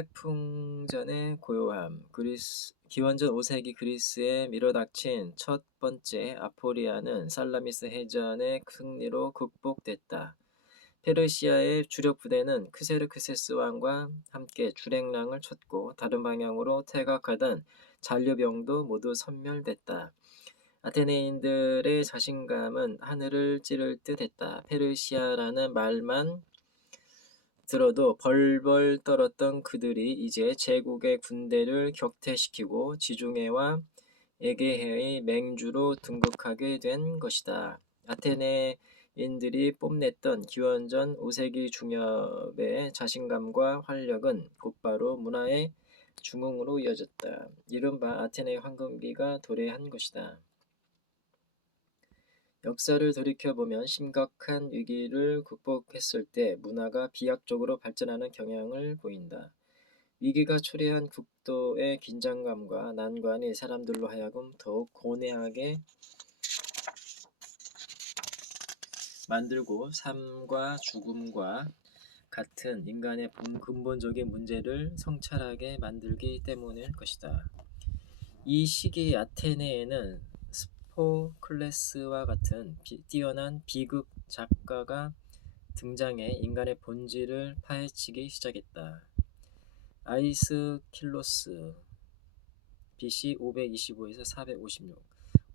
태풍전의 고요함. 기원전 5세기 그리스에 밀어닥친 첫 번째 아포리아는 살라미스 해전의 승리로 극복됐다. 페르시아의 주력 부대는 크세르크세스 왕과 함께 주랭랑을 쳤고 다른 방향으로 퇴각하던 잔류병도 모두 섬멸됐다. 아테네인들의 자신감은 하늘을 찌를 듯했다. 페르시아라는 말만 들어도 벌벌 떨었던 그들이 이제 제국의 군대를 격퇴시키고 지중해와 에게해의 맹주로 등극하게 된 것이다. 아테네인들이 뽐냈던 기원전 5세기 중엽의 자신감과 활력은 곧바로 문화의 중흥으로 이어졌다. 이른바 아테네 황금기가 도래한 것이다. 역사를 돌이켜보면 심각한 위기를 극복했을 때 문화가 비약적으로 발전하는 경향을 보인다. 위기가 초래한 극도의 긴장감과 난관이 사람들로 하여금 더욱 고뇌하게 만들고 삶과 죽음과 같은 인간의 근본적인 문제를 성찰하게 만들기 때문일 것이다. 이 시기 아테네에는 소포클레스와 같은 뛰어난 비극 작가가 등장해 인간의 본질을 파헤치기 시작했다. 아이스킬로스 BC 525에서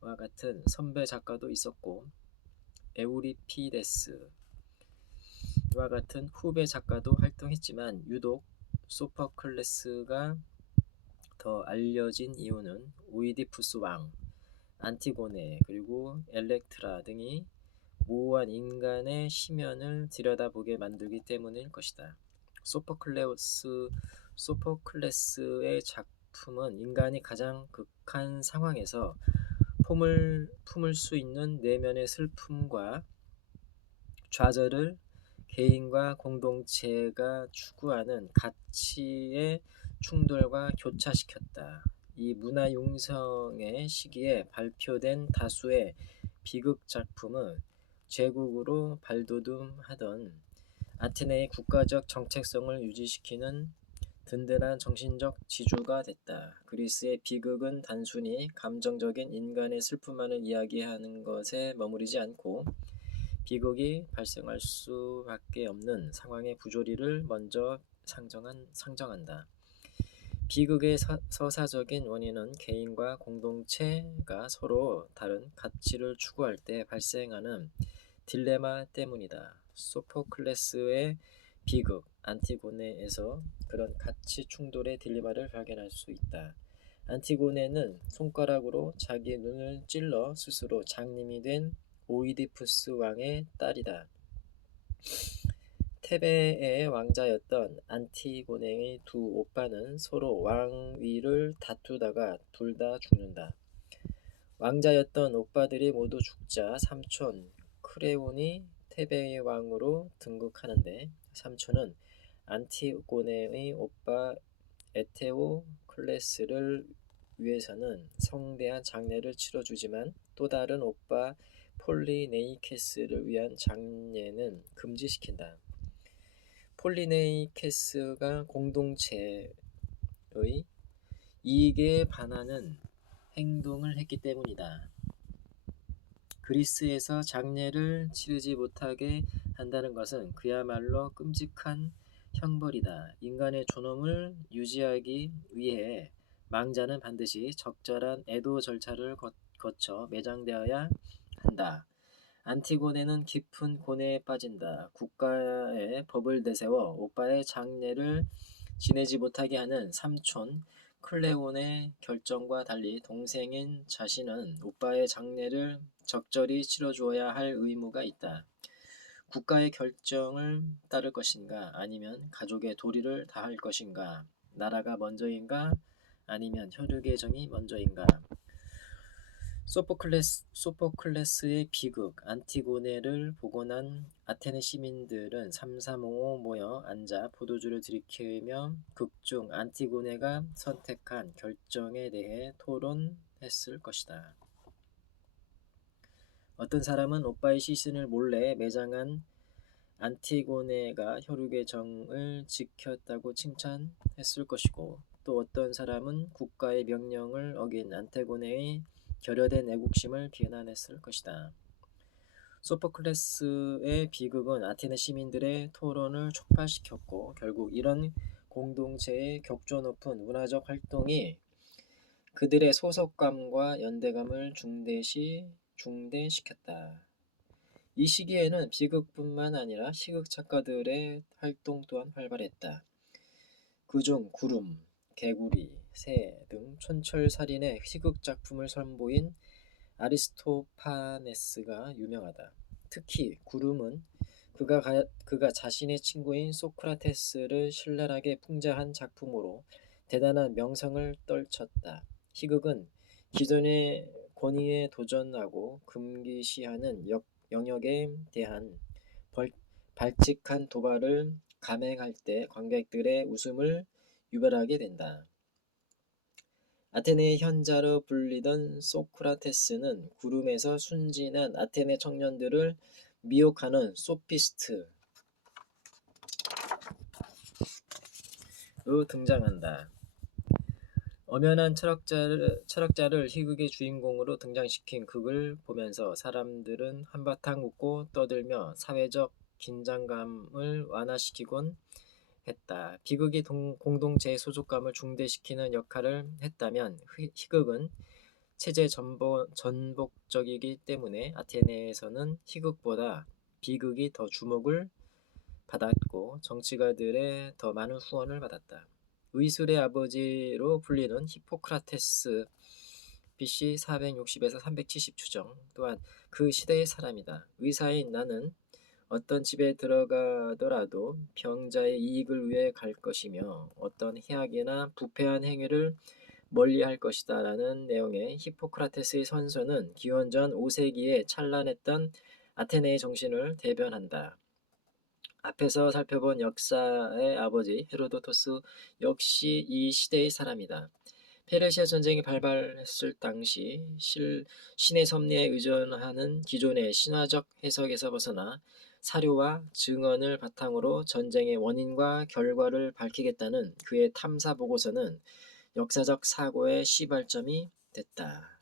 456와 같은 선배 작가도 있었고 에우리피데스와 같은 후배 작가도 활동했지만 유독 소포클레스가 더 알려진 이유는 오이디푸스 왕, 안티고네 그리고 엘렉트라 등이 모호한 인간의 심연을 들여다보게 만들기 때문일 것이다. 소포클레스의 작품은 인간이 가장 극한 상황에서 품을 수 있는 내면의 슬픔과 좌절을 개인과 공동체가 추구하는 가치의 충돌과 교차시켰다. 이 문화융성의 시기에 발표된 다수의 비극 작품은 제국으로 발돋움하던 아테네의 국가적 정체성을 유지시키는 든든한 정신적 지주가 됐다. 그리스의 비극은 단순히 감정적인 인간의 슬픔만을 이야기하는 것에 머무르지 않고 비극이 발생할 수밖에 없는 상황의 부조리를 먼저 상정한다. 비극의 서사적인 원인은 개인과 공동체가 서로 다른 가치를 추구할 때 발생하는 딜레마 때문이다. 소포클레스의 비극 안티고네에서 그런 가치 충돌의 딜레마를 발견할 수 있다. 안티고네는 손가락으로 자기 눈을 찔러 스스로 장님이 된 오이디푸스 왕의 딸이다. 테베의 왕자였던 안티고네의 두 오빠는 서로 왕위를 다투다가 둘 다 죽는다. 왕자였던 오빠들이 모두 죽자 삼촌 크레온이 테베의 왕으로 등극하는데 삼촌은 안티고네의 오빠 에테오클레스를 위해서는 성대한 장례를 치러주지만 또 다른 오빠 폴리네이케스를 위한 장례는 금지시킨다. 폴리네이케스가 공동체의 이익에 반하는 행동을 했기 때문이다. 그리스에서 장례를 치르지 못하게 한다는 것은 그야말로 끔찍한 형벌이다. 인간의 존엄을 유지하기 위해 망자는 반드시 적절한 애도 절차를 거쳐 매장되어야 한다. 안티고네는 깊은 고뇌에 빠진다. 국가의 법을 내세워 오빠의 장례를 지내지 못하게 하는 삼촌 클레온의 결정과 달리 동생인 자신은 오빠의 장례를 적절히 치러주어야 할 의무가 있다. 국가의 결정을 따를 것인가 아니면 가족의 도리를 다할 것인가, 나라가 먼저인가 아니면 혈육의 정이 먼저인가. 소포클레스의 비극 안티고네를 보고 난 아테네 시민들은 삼삼오오 모여 앉아 포도주를 들이키며 극중 안티고네가 선택한 결정에 대해 토론했을 것이다. 어떤 사람은 오빠의 시신을 몰래 매장한 안티고네가 혈육의 정을 지켰다고 칭찬했을 것이고, 또 어떤 사람은 국가의 명령을 어긴 안티고네의 결여된 애국심을 비난했을 것이다. 소포클레스의 비극은 아테네 시민들의 토론을 촉발시켰고, 결국 이런 공동체의 격조 높은 문화적 활동이 그들의 소속감과 연대감을 중대시켰다. 이 시기에는 비극뿐만 아니라 희극 작가들의 활동 또한 활발했다. 그중 구름, 개구리, 새 등 촌철살인의 희극 작품을 선보인 아리스토파네스가 유명하다. 특히 구름은 그가 자신의 친구인 소크라테스를 신랄하게 풍자한 작품으로 대단한 명성을 떨쳤다. 희극은 기존의 권위에 도전하고 금기시하는 영역에 대한 발칙한 도발을 감행할 때 관객들의 웃음을 유발하게 된다. 아테네의 현자로 불리던 소크라테스는 구름에서 순진한 아테네 청년들을 미혹하는 소피스트로 등장한다. 엄연한 철학자를 희극의 주인공으로 등장시킨 극을 보면서 사람들은 한바탕 웃고 떠들며 사회적 긴장감을 완화시키곤 했다. 비극이 공동체의 소속감을 중대시키는 역할을 했다면 희극은 체제 전복적이기 때문에 아테네에서는 희극보다 비극이 더 주목을 받았고 정치가들의 더 많은 후원을 받았다. 의술의 아버지로 불리는 히포크라테스 BC 460에서 370 추정 또한 그 시대의 사람이다. 의사인 나는 어떤 집에 들어가더라도 병자의 이익을 위해 갈 것이며 어떤 해악이나 부패한 행위를 멀리할 것이다 라는 내용의 히포크라테스의 선서는 기원전 5세기에 찬란했던 아테네의 정신을 대변한다. 앞에서 살펴본 역사의 아버지 헤로도토스 역시 이 시대의 사람이다. 페르시아 전쟁이 발발했을 당시 신의 섭리에 의존하는 기존의 신화적 해석에서 벗어나 사료와 증언을 바탕으로 전쟁의 원인과 결과를 밝히겠다는 그의 탐사 보고서는 역사적 사고의 시발점이 됐다.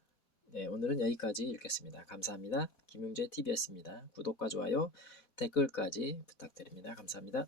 네, 오늘은 여기까지 읽겠습니다. 감사합니다. 김용재 TV였습니다. 구독과 좋아요, 댓글까지 부탁드립니다. 감사합니다.